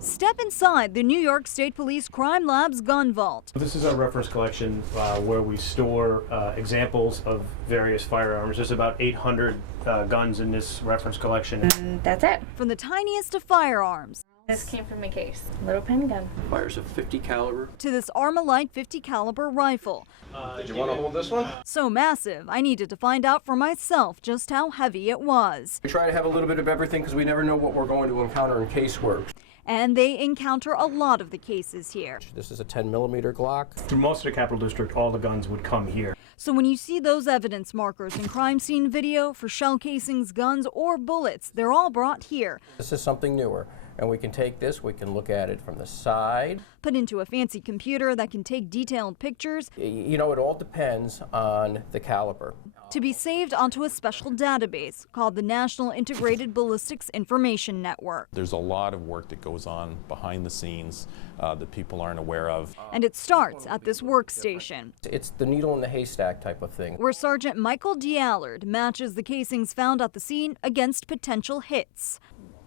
Step inside the New York State Police Crime Lab's gun vault. This is our reference collection where we store examples of various firearms. There's about 800 guns in this reference collection. And that's it. From the tiniest of firearms. This came from a case. Little pen gun. Fires a 50 caliber. To this Armalite 50 caliber rifle. Did you want to hold this one? So massive, I needed to find out for myself just how heavy it was. We try to have a little bit of everything because we never know what we're going to encounter in casework. And they encounter a lot of the cases here. This is a 10mm Glock. Through most of the Capital District, all the guns would come here. So when you see those evidence markers in crime scene video for shell casings, guns, or bullets, they're all brought here. This is something newer. And we can take this, we can look at it from the side. Put into a fancy computer that can take detailed pictures. You know, it all depends on the caliber. To be saved onto a special database called the National Integrated Ballistics Information Network. There's a lot of work that goes on behind the scenes that people aren't aware of. And it starts at this workstation. It's the needle in the haystack type of thing. Where Sergeant Michael D'Allard matches the casings found at the scene against potential hits.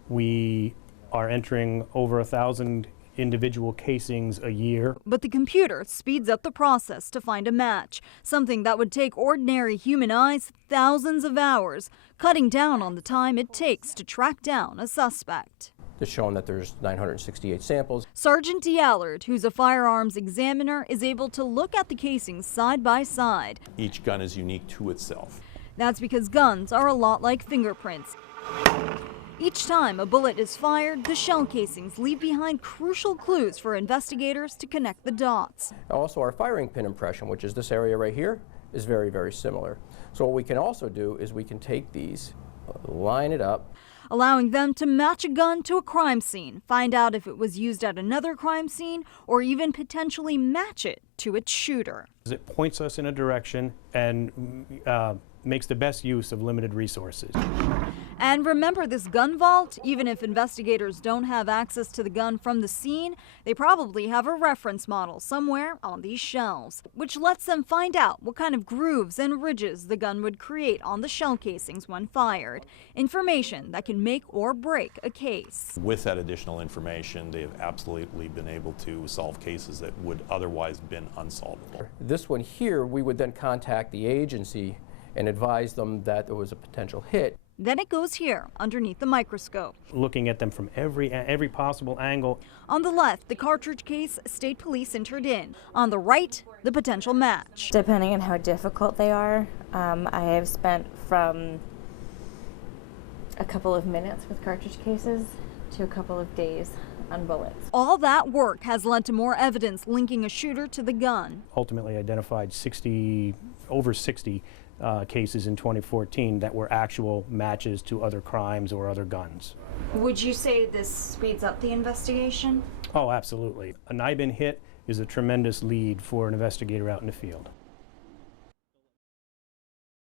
We are entering over 1,000 individual casings a year. But the computer speeds up the process to find a match, something that would take ordinary human eyes thousands of hours, cutting down on the time it takes to track down a suspect. It's shown that there's 968 samples. Sergeant D'Allard, who's a firearms examiner, is able to look at the casings side by side. Each gun is unique to itself. That's because guns are a lot like fingerprints. Each time a bullet is fired, the shell casings leave behind crucial clues for investigators to connect the dots. Also, our firing pin impression, which is this area right here, is very, very similar. So what we can also do is we can take these, line it up, allowing them to match a gun to a crime scene, find out if it was used at another crime scene, or even potentially match it to its shooter. It points us in a direction and makes the best use of limited resources. And remember, this gun vault, even if investigators don't have access to the gun from the scene, they probably have a reference model somewhere on these shelves, which lets them find out what kind of grooves and ridges the gun would create on the shell casings when fired. Information that can make or break a case. With that additional information, they have absolutely been able to solve cases that would otherwise been unsolvable. This one here, we would then contact the agency and advise them that there was a potential hit. Then it goes here, underneath the microscope. Looking at them from every possible angle. On the left, the cartridge case State Police entered in. On the right, the potential match. Depending on how difficult they are, I have spent from a couple of minutes with cartridge cases to a couple of days on bullets. All that work has led to more evidence linking a shooter to the gun. Ultimately identified over 60 cases in 2014 that were actual matches to other crimes or other guns. Would you say this speeds up the investigation? Oh, absolutely. A NIBIN hit is a tremendous lead for an investigator out in the field.